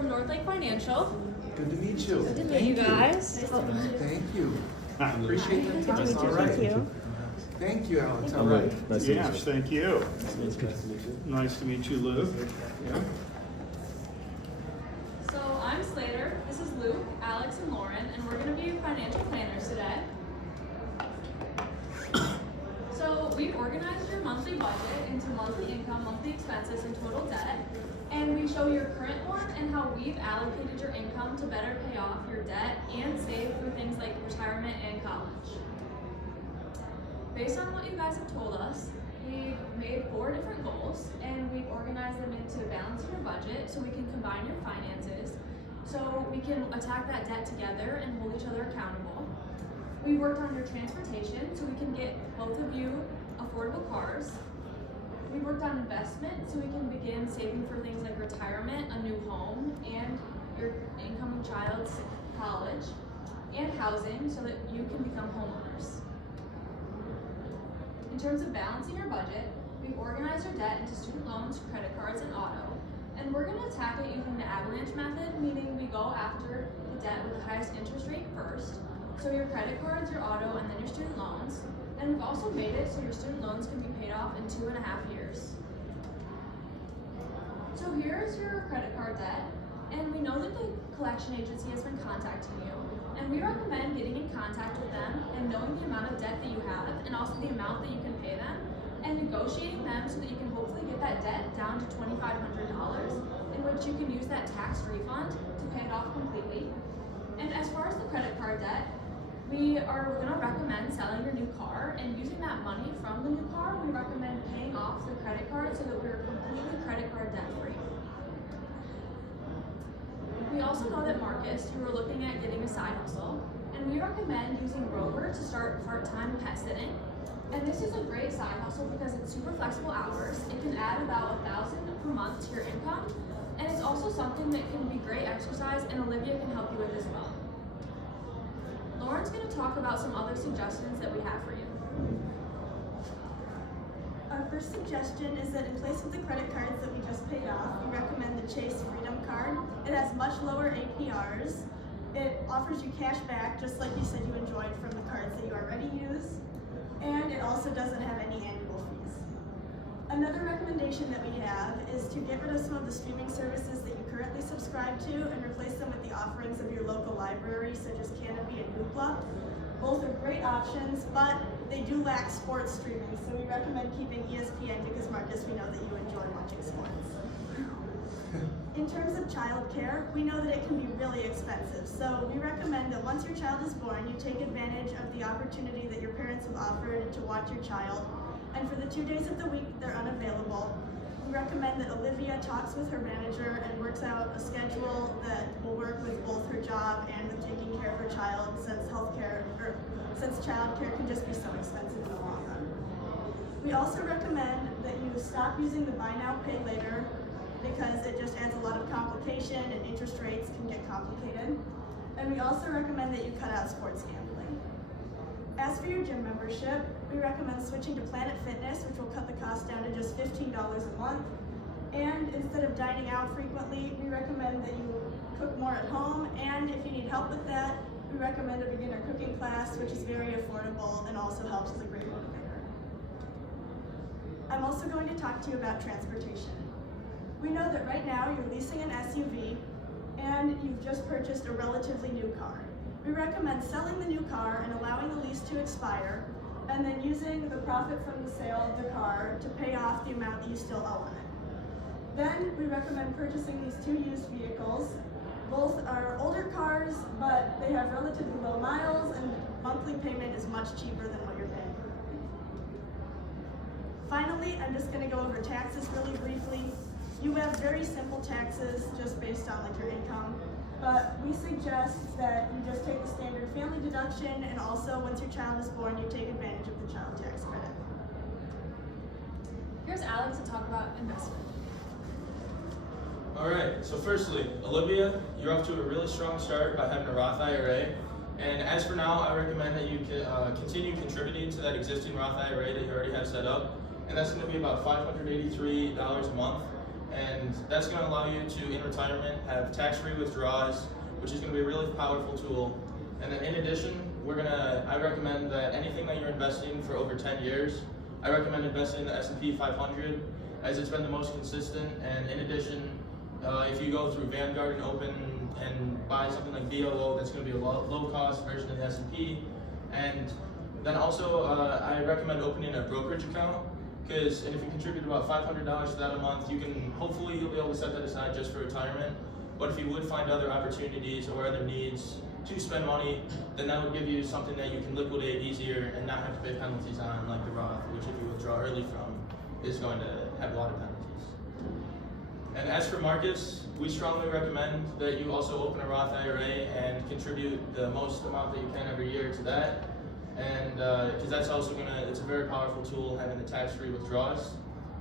from Northlake Financial. Good to meet you. Good to meet you guys. Thank you. Appreciate the time. Good to meet you. All right. Thank you. Thank you, Alex. All right. Nice to meet Yes, thank you. Nice to meet you, Lou. Yeah. So I'm Slater, this is Luke, Alex, and Lauren, and we're going to be your financial planners today. So we've organized your monthly budget into monthly income, monthly expenses, and total debt. And we show your current one and how we've allocated your income to better pay off your debt and save for things like retirement and college. Based on what you guys have told us, we've made 4 different goals and we've organized them into balancing your budget so we can combine your finances, so we can attack that debt together and hold each other accountable. We worked on your transportation so we can get both of you affordable cars. We worked on investment so we can begin saving for things like retirement, a new home, and your incoming child's college, and housing so that you can become homeowners. In terms of balancing your budget, we've organized your debt into student loans, credit cards, and auto. And we're going to attack it using the avalanche method, meaning we go after the debt with the highest interest rate first. So your credit cards, your auto, and then your student loans. And we've also made it so your student loans can be paid off in 2.5 years. So here's your credit card debt. And we know that the collection agency has been contacting you. And we recommend getting in contact with them and knowing the amount of debt that you have and also the amount that you can pay them and negotiating them so that you can hopefully get that debt down to $2,500, in which you can use that tax refund to pay it off completely. And as far as the credit card debt, we are going to recommend selling your new car and using that money from the new car, we recommend paying off the credit card so that we're completely credit card debt free. We also know that Marcus, you were looking at getting a side hustle, and we recommend using Rover to start part-time pet sitting. And this is a great side hustle because it's super flexible hours. It can add about $1,000 per month to your income, and it's also something that can be great exercise, and Olivia can help you with as well. Lauren's going to talk about some other suggestions that we have for you. Our first suggestion is that in place of the credit cards that we just paid off, we recommend the Chase Freedom Card. It has much lower APRs. It offers you cash back, just like you said you enjoyed from the cards that you already use. And it also doesn't have any annual fees. Another recommendation that we have is to get rid of some of the streaming services that you currently subscribe to and replace them with the offerings of your local library, such as Canopy and Hoopla. Both are great options, but they do lack sports streaming, so we recommend keeping ESPN because, Marcus, we know that you enjoy watching sports. In terms of childcare, we know that it can be really expensive, so we recommend that once your child is born, you take advantage of the opportunity that your parents have offered to watch your child. And for the 2 days of the week that they're unavailable, we recommend that Olivia talks with her manager and works out a schedule that will work with both her job and with taking care of her child, since childcare can just be so expensive in the long run. We also recommend that you stop using the buy now, pay later because it just adds a lot of complication and interest rates can get complicated. And we also recommend that you cut out sports gambling. As for your gym membership, we recommend switching to Planet Fitness, which will cut the cost down to just $15 a month. And instead of dining out frequently, we recommend that you cook more at home. And if you need help with that, we recommend a beginner cooking class, which is very affordable and also helps as a great motivator. I'm also going to talk to you about transportation. We know that right now you're leasing an SUV and you've just purchased a relatively new car. We recommend selling the new car and allowing the lease to expire, and then using the profit from the sale of the car to pay off the amount that you still owe on it. Then we recommend purchasing these 2 used vehicles. Both are older cars, but they have relatively low miles and monthly payment is much cheaper than what you're paying. Finally, I'm just going to go over taxes really briefly. You have very simple taxes just based on like your income. But we suggest that you just take the standard family deduction, and also once your child is born, you take advantage of the child tax credit. Here's Alex to talk about investment. All right, so firstly, Olivia, you're off to a really strong start by having a Roth IRA. And as for now, I recommend that you continue contributing to that existing Roth IRA that you already have set up. And that's going to be about $583 a month. And that's going to allow you to, in retirement, have tax-free withdrawals, which is going to be a really powerful tool. And then in addition, I recommend that anything that you're investing for over 10 years, I recommend investing in the S&P 500 as it's been the most consistent. And in addition, if you go through Vanguard and open and buy something like VOO, that's going to be a low-cost version of the S&P. And then also, I recommend opening a brokerage account, because if you contribute about $500 to that a month, you'll be able to set that aside just for retirement. But if you would find other opportunities or other needs to spend money, then that would give you something that you can liquidate easier and not have to pay penalties on, like the Roth, which if you withdraw early from, is going to have a lot of penalties. And as for markets, we strongly recommend that you also open a Roth IRA and contribute the most amount that you can every year to that. And because that's also it's a very powerful tool, having the tax-free withdrawals.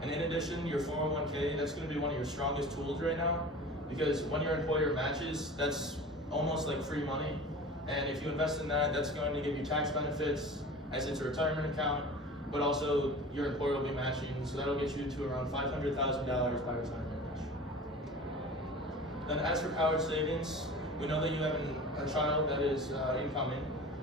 And in addition, your 401k, that's going to be one of your strongest tools right now, because when your employer matches, that's almost like free money. And if you invest in that, that's going to give you tax benefits as it's a retirement account, but also your employer will be matching, so that'll get you to around $500,000 by retirement age. Then as for college savings, we know that you have a child that is incoming,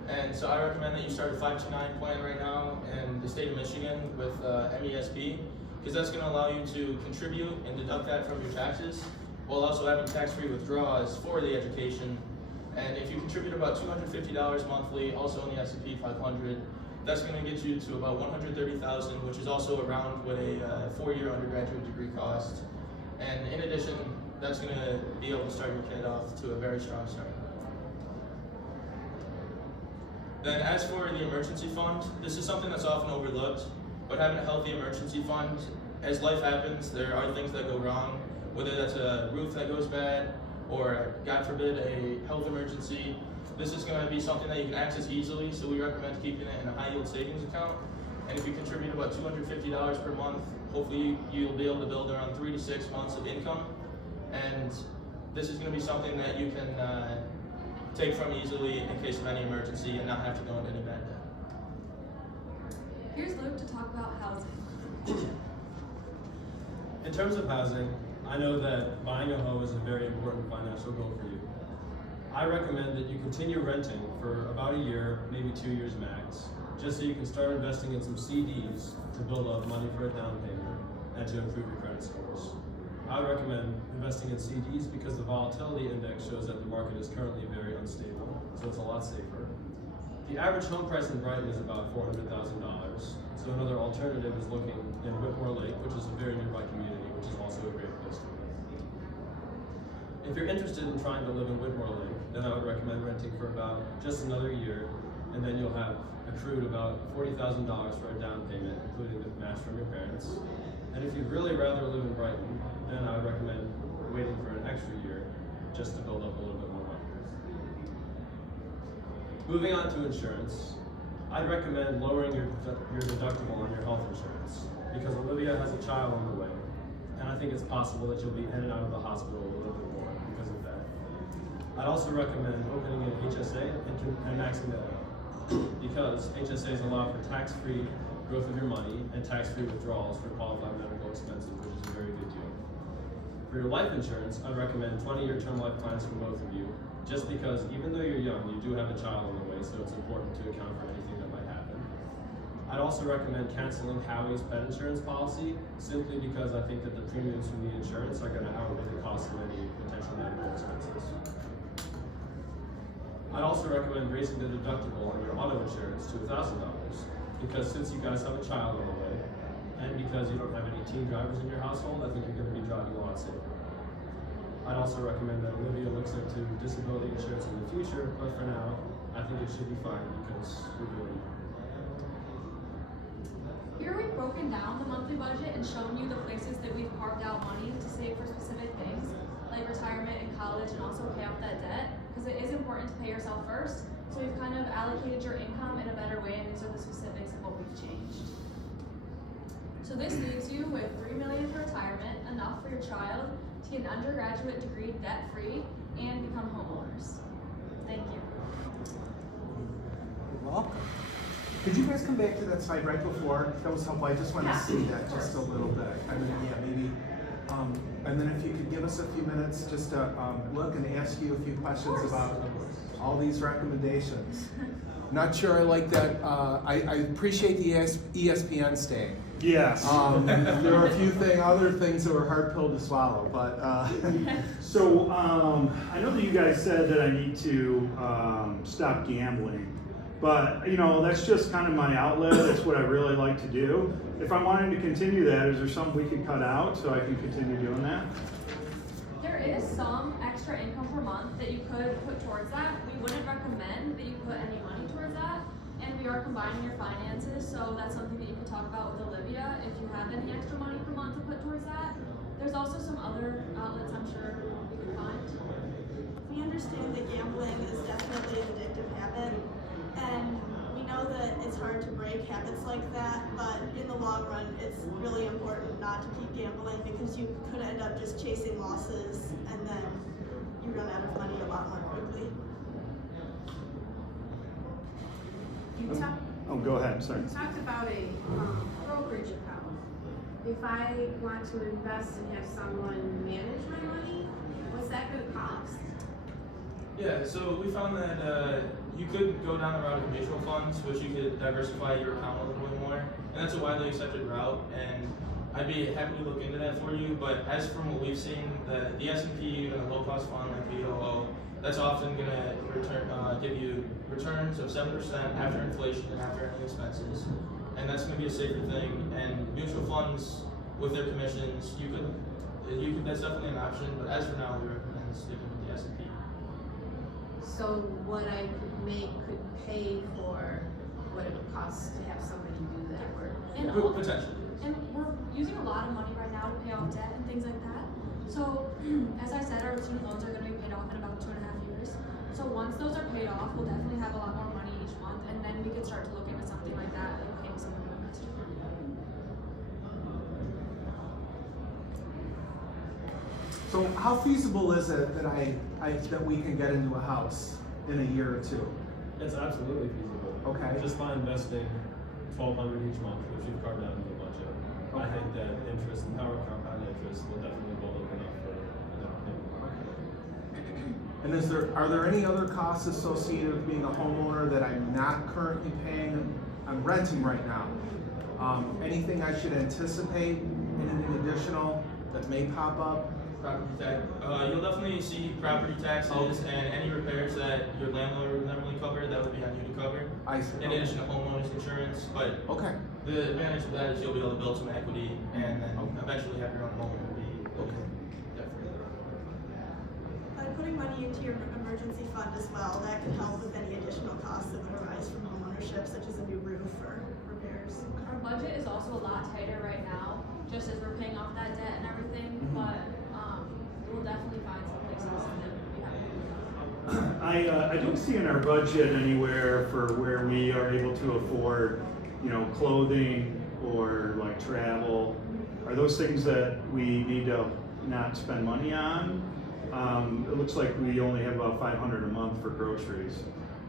and so I recommend that you start a 529 plan right now in the state of Michigan with MESB, because that's going to allow you to contribute and deduct that from your taxes, while also having tax-free withdrawals for the education. And if you contribute about $250 monthly, also in the S&P 500, that's going to get you to about $130,000, which is also around what a 4-year undergraduate degree costs. And in addition, that's going to be able to start your kid off to a very strong start. Then as for the emergency fund, this is something that's often overlooked, but having a healthy emergency fund, as life happens, there are things that go wrong, whether that's a roof that goes bad, or God forbid, a health emergency. This is going to be something that you can access easily, so we recommend keeping it in a high-yield savings account. And if you contribute about $250 per month, hopefully you'll be able to build around 3 to 6 months of income. And this is going to be something that you can take from easily in case of any emergency and not have to go into any bad debt. Here's Luke to talk about housing. In terms of housing, I know that buying a home is a very important financial goal for you. I recommend that you continue renting for about a year, maybe 2 years max, just so you can start investing in some CDs to build up money for a down payment and to improve your credit scores. I would recommend investing in CDs because the volatility index shows that the market is currently very unstable, so it's a lot safer. The average home price in Brighton is about $400,000, so another alternative is looking in Whitmore Lake, which is a very nearby community, which is also a great place to live. If you're interested in trying to live in Whitmore Lake, then I would recommend renting for about just another year, and then you'll have accrued about $40,000 for a down payment, including the match from your parents. And if you'd really rather live in Brighton, then I would recommend waiting for an extra year just to build up a little bit more money. Moving on to insurance, I'd recommend lowering your deductible on your health insurance, because Olivia has a child on the way, and I think it's possible that you'll be in and out of the hospital a little bit more because of that. I'd also recommend opening an HSA and maxing that out, because HSAs allow for tax-free growth of your money and tax-free withdrawals for qualified medical expenses, which is a very good deal. For your life insurance, I'd recommend 20-year term life plans for both of you, just because even though you're young, you do have a child on the way, so it's important to account for anything that might happen. I'd also recommend canceling Howie's pet insurance policy, simply because I think that the premiums from the insurance are going to outweigh the cost of any potential medical expenses. I'd also recommend raising the deductible on your auto insurance to $1,000, because since you guys have a child on the way, and because you don't have any teen drivers in your household, I think you're going to be driving a lot safer. I'd also recommend that Olivia looks into disability insurance in the future, but for now, I think it should be fine because we're doing it. Here we've broken down the monthly budget and shown you the places that we've carved out money to save for specific things, like retirement and college, and also pay off that debt, because it is important to pay yourself first. So we've kind of allocated your income in a better way, and these are the specifics of what we've changed. So this leaves you with $3 million for retirement, enough for your child to get an undergraduate degree debt-free and become homeowners. Thank you. You're welcome. Could you guys come back to that slide right before? That was helpful. I just want to see that just a little bit. I mean, yeah, maybe And then if you could give us a few minutes just to look and ask you a few questions about all these recommendations. Not sure I like that. I appreciate the ESPN staying. Yes. There are a few other things that were hard pill to swallow, but So I know that you guys said that I need to stop gambling, but you know that's just kind of my outlet. That's what I really like to do. If I wanted to continue that, is there something we could cut out so I can continue doing that? There is some extra income per month that you could put towards that. We wouldn't recommend that you put any money towards that. And we are combining your finances, so that's something that you can talk about with Olivia if you have any extra money per month to put towards that. There's also some other outlets I'm sure we can find. We understand that gambling is definitely an addictive habit, and we know that it's hard to break habits like that, but in the long run, it's really important not to keep gambling because you could end up just chasing losses and then you run out of money a lot more quickly. You talked, Oh, go ahead. Sorry. you talked about a brokerage account. If I want to invest and have someone manage my money, what's that going to cost? Yeah, so we found that you could go down the route of mutual funds, which you could diversify your account a little bit more, and that's a widely accepted route. And I'd be happy to look into that for you. But as from what we've seen, the S&P and a low-cost fund like VOO, that's often going to give you returns of 7% after inflation and after any expenses, and that's going to be a safer thing. And mutual funds with their commissions, you could that's definitely an option. But as for now, we recommend sticking with the S&P. So what I could make could pay for what it would cost to have somebody do that work. And Potentially. And we're using a lot of money right now to pay off debt and things like that. So, as I said, our student loans are going to be paid off in about 2.5 years. So once those are paid off, we'll definitely have a lot more money each month, and then we could start to look into something like that and paying some of the extra. so how feasible is it that that we can get into a house in a year or two? It's absolutely feasible. Okay. Just by investing $1,200 each month, which you've carved out into the budget. I think that interest and power compound interest will definitely build up enough for a down payment. And are there any other costs associated with being a homeowner that I'm not currently paying? I'm renting right now. Anything I should anticipate? Anything additional that may pop up? Property tax. You'll definitely see property taxes and any repairs that your landlord would normally cover, that would be on you to cover. I see. In addition to homeowners insurance, but Okay. the advantage of that is you'll be able to build some equity and then eventually have your own home and be Okay. debt-free. By putting money into your emergency fund as well, that could help with any additional costs that would arise from homeownership, such as a new roof or repairs. Our budget is also a lot tighter right now, just as we're paying off that debt and everything, Mhm. but we'll definitely find some places that we have. I don't see in our budget anywhere for where we are able to afford, you know, clothing or like travel. Are those things that we need to not spend money on? It looks like we only have about $500 a month for groceries,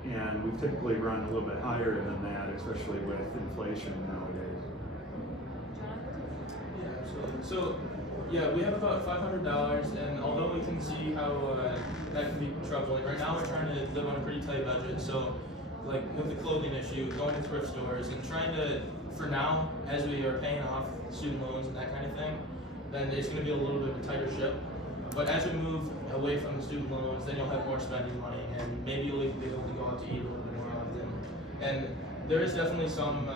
and we've typically run a little bit higher than that, especially with inflation nowadays. Yeah, absolutely. So, yeah, we have about $500, and although we can see how that can be troubling, right now we're trying to live on a pretty tight budget. So, like with the clothing issue, going to thrift stores and trying to, for now, as we are paying off student loans and that kind of thing, then it's going to be a little bit of a tighter ship. But as we move away from the student loans, then you'll have more spending money, and maybe you'll even be able to go out to eat a little bit more often. And there is definitely some,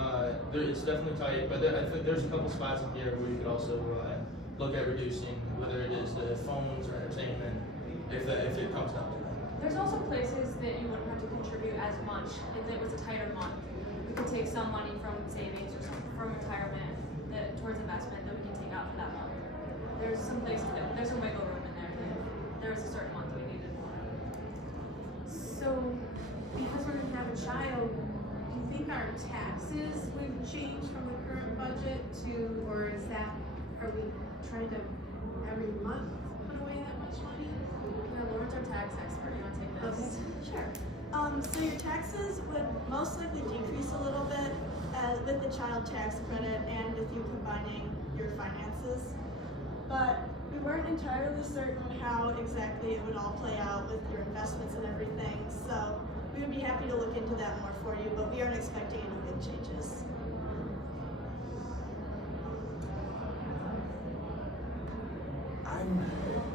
it's definitely tight, but I think there's a couple spots in here where you could also look at reducing, whether it is the phones or entertainment, if it comes down to that. There's also places that you wouldn't have to contribute as much if it was a tighter month. We could take some money from savings or some from retirement towards investment that we can take out for that month. There's some places that there's some wiggle room in there. There is a certain month we needed more. So because we're going to have a child, do you think our taxes would change from the current budget to, or is that, are we trying to every month put away that much money? Lauren's our tax expert. You want to take this? Sure. So your taxes would most likely decrease a little bit with the child tax credit and with you combining your finances. But We weren't entirely certain how exactly it would all play out with your investments and everything, so we would be happy to look into that more for you, but we aren't expecting any big changes.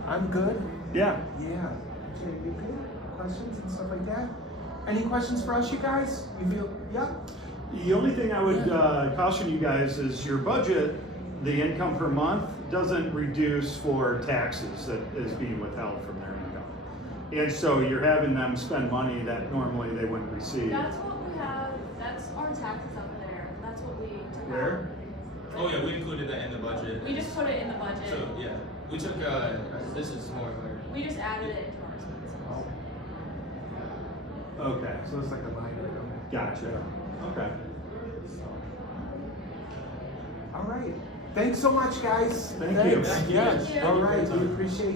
I'm good. Yeah. Yeah. Okay, you good? Questions and stuff like that? Any questions for us, you guys? You feel, yeah? The only thing I would caution you guys is your budget, the income per month, doesn't reduce for taxes that is being withheld from their income. And so you're having them spend money that normally they wouldn't receive. That's what we have, that's our taxes up there, that's what we took out. Where? Oh yeah, we included that in the budget. We just put it in the budget. So yeah, we took this is more clear. We just added it into our expenses. Okay, So it's like a line item. gotcha. Okay. All right. Thanks so much, guys. Thank you. Thanks. Thank you. Yeah. Thank you. All right. We appreciate